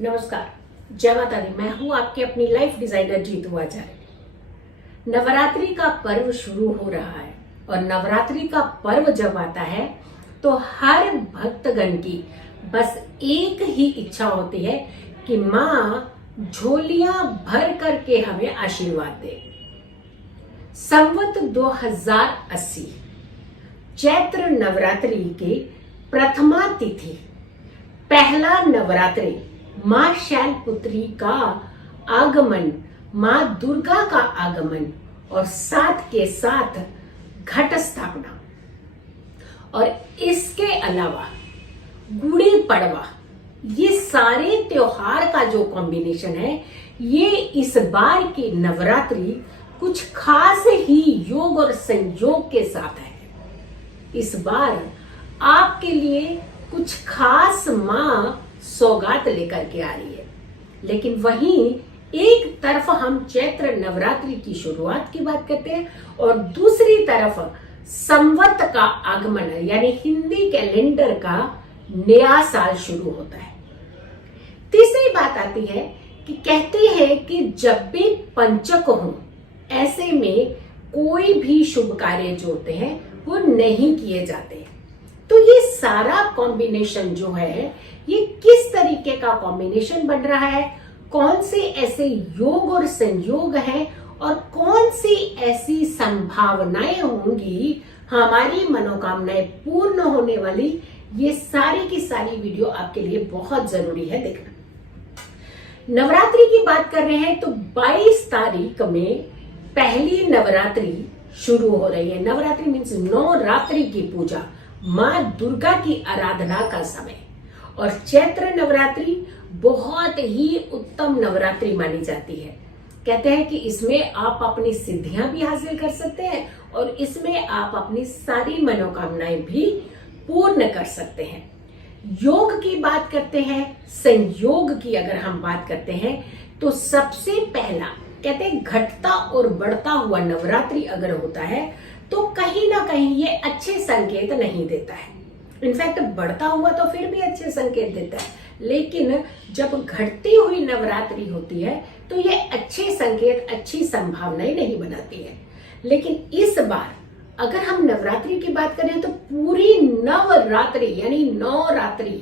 नमस्कार, जय माता दी। मैं हूं आपकी अपनी लाइफ डिजाइनर जीतू आचार्य। नवरात्रि का पर्व शुरू हो रहा है और नवरात्रि का पर्व जब आता है तो हर भक्तगण की बस एक ही इच्छा होती है कि माँ झोलियां भर करके हमें आशीर्वाद दे। संवत 2080 चैत्र नवरात्रि की प्रथमा तिथि, पहला नवरात्रि, माँ शैलपुत्री का आगमन, माँ दुर्गा का आगमन और साथ के साथ घट स्थापना और इसके अलावा गुड़ी पड़वा, ये सारे त्योहार का जो कॉम्बिनेशन है, ये इस बार की नवरात्रि कुछ खास ही योग और संयोग के साथ है। इस बार आपके लिए कुछ खास माँ सौगात लेकर के आ रही है, लेकिन वहीं एक तरफ हम चैत्र नवरात्रि की शुरुआत की बात करते हैं और दूसरी तरफ संवत का आगमन यानी हिंदी कैलेंडर का नया साल शुरू होता है। तीसरी बात आती है कि कहते हैं कि जब भी पंचक हो, ऐसे में कोई भी शुभ कार्य जो होते हैं वो नहीं किए जाते। तो ये सारा कॉम्बिनेशन जो है, ये किस तरीके का कॉम्बिनेशन बन रहा है, कौन से ऐसे योग और संयोग हैं और कौन सी ऐसी संभावनाएं होंगी हमारी मनोकामनाएं पूर्ण होने वाली, ये सारी की सारी वीडियो आपके लिए बहुत जरूरी है देखना। नवरात्रि की बात कर रहे हैं तो 22 तारीख में पहली नवरात्रि शुरू हो रही है। नवरात्रि मीन्स 9 रात्रि की पूजा, माँ दुर्गा की आराधना का समय। और चैत्र नवरात्रि बहुत ही उत्तम नवरात्रि मानी जाती है। कहते हैं कि इसमें आप अपनी सिद्धियां भी हासिल कर सकते हैं और इसमें आप अपनी सारी मनोकामनाएं भी पूर्ण कर सकते हैं। योग की बात करते हैं, संयोग की अगर हम बात करते हैं तो सबसे पहला कहते हैं घटता और बढ़ता हुआ नवरात्रि अगर होता है तो कहीं ना कहीं ये अच्छे संकेत नहीं देता है। इनफैक्ट बढ़ता हुआ तो फिर भी अच्छे संकेत देता है, लेकिन जब घटती हुई नवरात्रि होती है तो ये अच्छे संकेत, अच्छी संभावनाएं नहीं बनाती है। लेकिन इस बार अगर हम नवरात्रि की बात करें तो पूरी नवरात्रि यानी 9 रात्रि,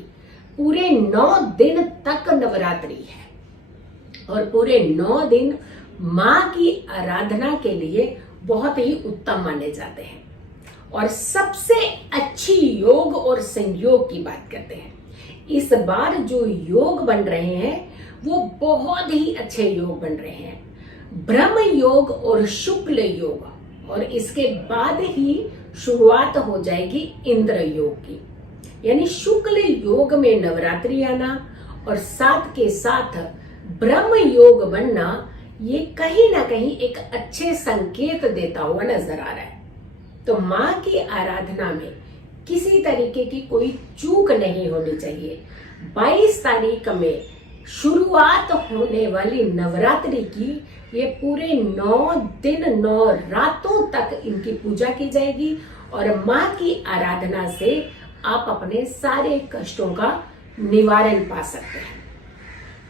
पूरे 9 दिन तक नवरात्रि है और पूरे 9 दिन माँ की आराधना के लिए बहुत ही उत्तम माने जाते हैं। और सबसे अच्छी योग और संयोग की बात करते हैं। इस बार जो योग बन रहे हैं वो बहुत ही अच्छे योग बन रहे हैं, ब्रह्म योग और शुक्ल योग, और इसके बाद ही शुरुआत हो जाएगी इंद्र योग की। यानी शुक्ल योग में नवरात्रि आना और साथ के साथ ब्रह्म योग बनना, ये कहीं ना कहीं एक अच्छे संकेत देता हुआ नजर आ रहा है। तो माँ की आराधना में किसी तरीके की कोई चूक नहीं होनी चाहिए। 22 तारीख में शुरुआत होने वाली नवरात्रि की ये पूरे 9 दिन 9 रातों तक इनकी पूजा की जाएगी और माँ की आराधना से आप अपने सारे कष्टों का निवारण पा सकते हैं।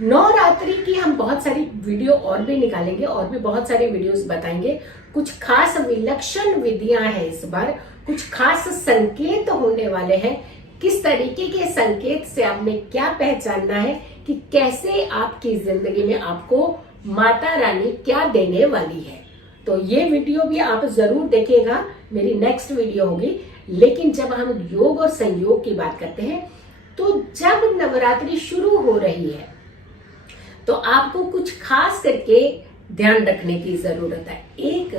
9 रात्रि की हम बहुत सारी वीडियो और भी निकालेंगे और भी बहुत सारे वीडियोस बताएंगे। कुछ खास विलक्षण विधियां हैं इस बार, कुछ खास संकेत होने वाले हैं। किस तरीके के संकेत से आपने क्या पहचानना है कि कैसे आपकी जिंदगी में आपको माता रानी क्या देने वाली है, तो ये वीडियो भी आप जरूर देखिएगा, मेरी नेक्स्ट वीडियो होगी। लेकिन जब हम योग और संयोग की बात करते हैं तो जब नवरात्रि शुरू हो रही है तो आपको कुछ खास करके ध्यान रखने की जरूरत है। एक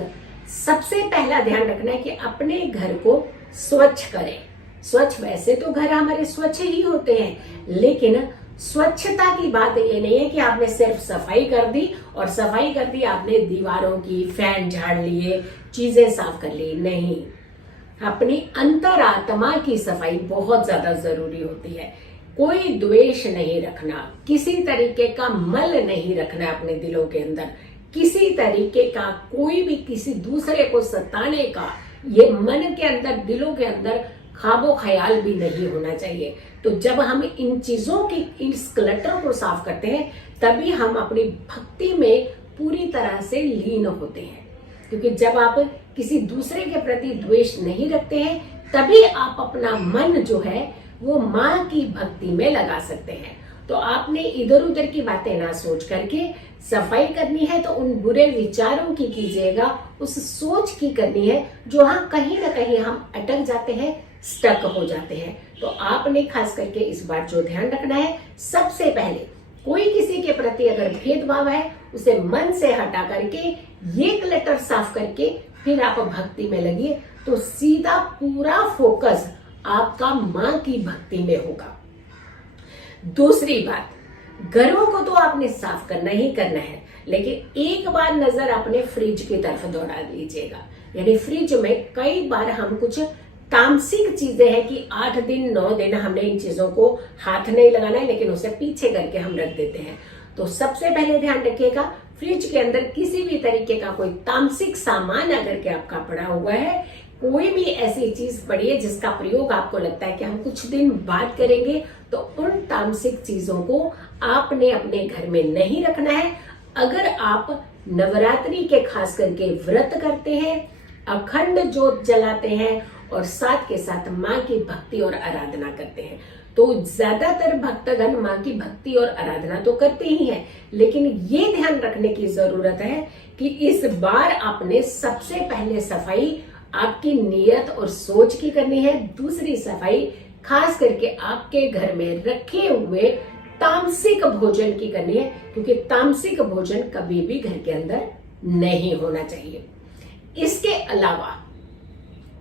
सबसे पहला ध्यान रखना है कि अपने घर को स्वच्छ करें। स्वच्छ, वैसे तो घर हमारे स्वच्छ ही होते हैं, लेकिन स्वच्छता की बात ये नहीं है कि आपने सिर्फ सफाई कर दी और सफाई कर दी आपने दीवारों की, फैन झाड़ लिए, चीजें साफ कर ली। नहीं, अपनी अंतरात्मा की सफाई बहुत ज्यादा जरूरी होती है। कोई द्वेष नहीं रखना, किसी तरीके का मल नहीं रखना अपने दिलों के अंदर, किसी तरीके का कोई भी किसी दूसरे को सताने का ये मन के अंदर, दिलों के अंदर खाबो ख्याल भी नहीं होना चाहिए। तो तो जब हम इन चीजों की इस क्लटर को साफ करते हैं तभी हम अपनी भक्ति में पूरी तरह से लीन होते हैं। क्योंकि जब आप किसी दूसरे के प्रति द्वेष नहीं रखते हैं तभी आप अपना मन जो है वो माँ की भक्ति में लगा सकते हैं। तो आपने इधर उधर की बातें ना सोच करके सफाई करनी है तो उन बुरे विचारों की कीजिएगा, उस सोच की करनी है जो हाँ कहीं ना कहीं हम अटक जाते हैं, स्टक हो जाते हैं। तो आपने खास करके इस बार जो ध्यान रखना है, सबसे पहले कोई किसी के प्रति अगर भेदभाव है उसे मन से हटा करके ये क्लटर साफ करके फिर आप भक्ति में लगिए, तो सीधा पूरा फोकस आपका माँ की भक्ति में होगा। दूसरी बात, घरों को तो आपने साफ करना ही करना है, लेकिन एक बार नजर अपने फ्रिज की तरफ दौड़ा लीजिएगा। यानी फ्रिज में कई बार हम कुछ तामसिक चीजें हैं कि 8 दिन 9 दिन हमने इन चीजों को हाथ नहीं लगाना है, लेकिन उसे पीछे करके हम रख देते हैं। तो सबसे पहले ध्यान रखिएगा, फ्रिज के अंदर किसी भी तरीके का कोई तामसिक सामान अगर के आपका पड़ा हुआ है, कोई भी ऐसी चीज पड़ी है जिसका प्रयोग आपको लगता है कि हम कुछ दिन बाद करेंगे, तो उन तामसिक चीजों को आपने अपने घर में नहीं रखना है। अगर आप नवरात्रि के खास करके व्रत करते हैं, अखंड ज्योत जलाते हैं और साथ के साथ माँ की भक्ति और आराधना करते हैं, तो ज्यादातर भक्तगण माँ की भक्ति और आराधना तो करते ही हैं, लेकिन ये ध्यान रखने की जरूरत है कि इस बार आपने सबसे पहले सफाई आपकी नियत और सोच की करनी है। दूसरी सफाई खास करके आपके घर में रखे हुए तामसिक भोजन की करनी है, क्योंकि तामसिक भोजन कभी भी घर के अंदर नहीं होना चाहिए। इसके अलावा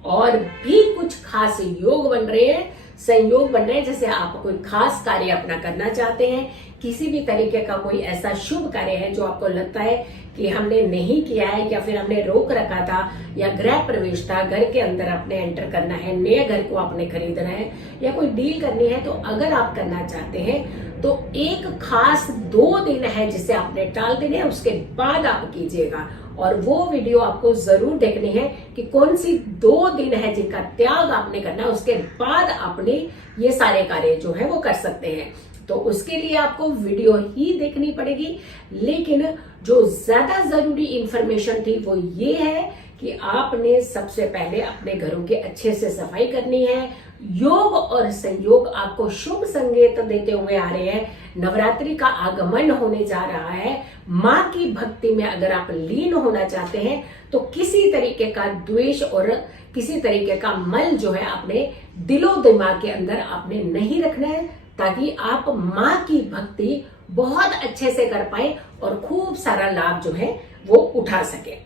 और भी कुछ खास योग बन रहे हैं, संयोग बन रहे हैं। जैसे आप कोई खास कार्य अपना करना चाहते हैं, किसी भी तरीके का कोई ऐसा शुभ कार्य है जो आपको लगता है कि हमने नहीं किया है या फिर हमने रोक रखा था, या गृह प्रवेश था, घर के अंदर आपने एंटर करना है, नए घर को आपने खरीदना है या कोई डील करनी है, तो अगर आप करना चाहते हैं तो एक खास 2 दिन है जिसे आपने टाल देने हैं, उसके बाद आप कीजिएगा। और वो वीडियो आपको जरूर देखनी है कि कौन सी 2 दिन है जिनका त्याग आपने करना है, उसके बाद आपने ये सारे कार्य जो है वो कर सकते हैं। तो उसके लिए आपको वीडियो ही देखनी पड़ेगी। लेकिन जो ज्यादा जरूरी इंफॉर्मेशन थी वो ये है कि आपने सबसे पहले अपने घरों की अच्छे से सफाई करनी है। योग और संयोग आपको शुभ संकेत देते हुए आ रहे हैं। नवरात्रि का आगमन होने जा रहा है। माँ की भक्ति में अगर आप लीन होना चाहते हैं तो किसी तरीके का द्वेष और किसी तरीके का मल जो है अपने दिलो दिमाग के अंदर आपने नहीं रखना है, ताकि आप माँ की भक्ति बहुत अच्छे से कर पाए और खूब सारा लाभ जो है वो उठा सके।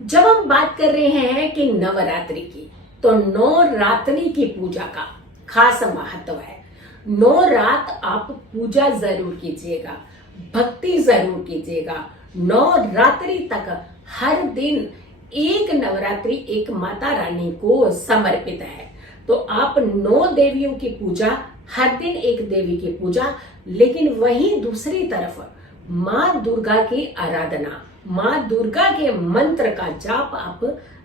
जब हम बात कर रहे हैं कि नवरात्रि की, तो 9 रात्रि की पूजा का खास महत्व है। 9 रात आप पूजा जरूर कीजिएगा, भक्ति जरूर कीजिएगा। 9 रात्रि तक हर दिन एक नवरात्रि एक माता रानी को समर्पित है। तो आप 9 देवियों की पूजा, हर दिन एक देवी की पूजा, लेकिन वहीं दूसरी तरफ माँ दुर्गा की आराधना, माँ दुर्गा के मंत्र का जाप आप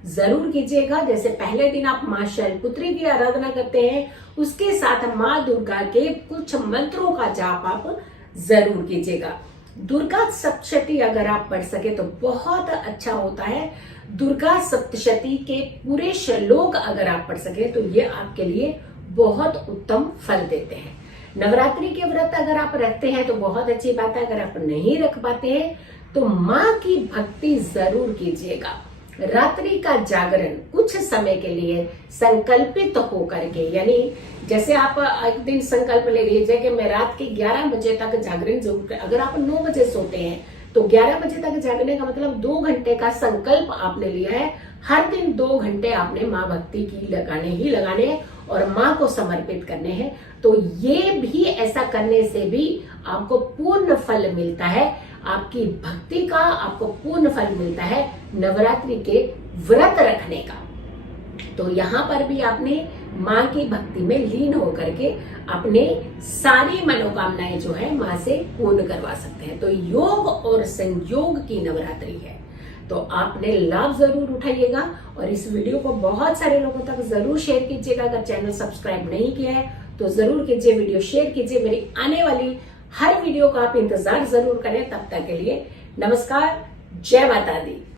जरूर कीजिएगा। जैसे पहले दिन आप माँ शैलपुत्री की आराधना करते हैं, उसके साथ माँ दुर्गा के कुछ मंत्रों का जाप आप जरूर कीजिएगा। दुर्गा सप्तशती अगर आप पढ़ सके तो बहुत अच्छा होता है। दुर्गा सप्तशती के पूरे श्लोक अगर आप पढ़ सके तो ये आपके लिए बहुत उत्तम फल देते हैं। नवरात्रि के व्रत अगर आप रखते हैं तो बहुत अच्छी बात है। अगर आप नहीं रख पाते हैं तो माँ की भक्ति जरूर कीजिएगा। रात्रि का जागरण कुछ समय के लिए संकल्पित होकर के, यानी जैसे आप एक दिन संकल्प ले लीजिए कि मैं रात के 11 बजे तक जागरण जरूर कर। अगर आप 9 बजे सोते हैं तो 11 बजे तक जागने का मतलब 2 घंटे का संकल्प आपने लिया है। हर दिन 2 घंटे आपने माँ भक्ति की लगाने हैं और माँ को समर्पित करने हैं। तो ये भी ऐसा करने से भी आपको पूर्ण फल मिलता है। आपकी भक्ति का आपको पूर्ण फल मिलता है नवरात्रि के व्रत रखने का। तो यहाँ पर भी आपने माँ की भक्ति में लीन होकर के अपने सारी मनोकामनाएं जो है माँ से पूर्ण करवा सकते हैं। तो योग और संयोग की नवरात्रि है, तो आपने लाभ जरूर उठाइएगा और इस वीडियो को बहुत सारे लोगों तक जरूर शेयर कीजिएगा। अगर चैनल सब्सक्राइब नहीं किया है तो जरूर कीजिए, वीडियो शेयर कीजिए। मेरी आने वाली हर वीडियो का आप इंतजार जरूर करें। तब तक के लिए नमस्कार, जय माता दी।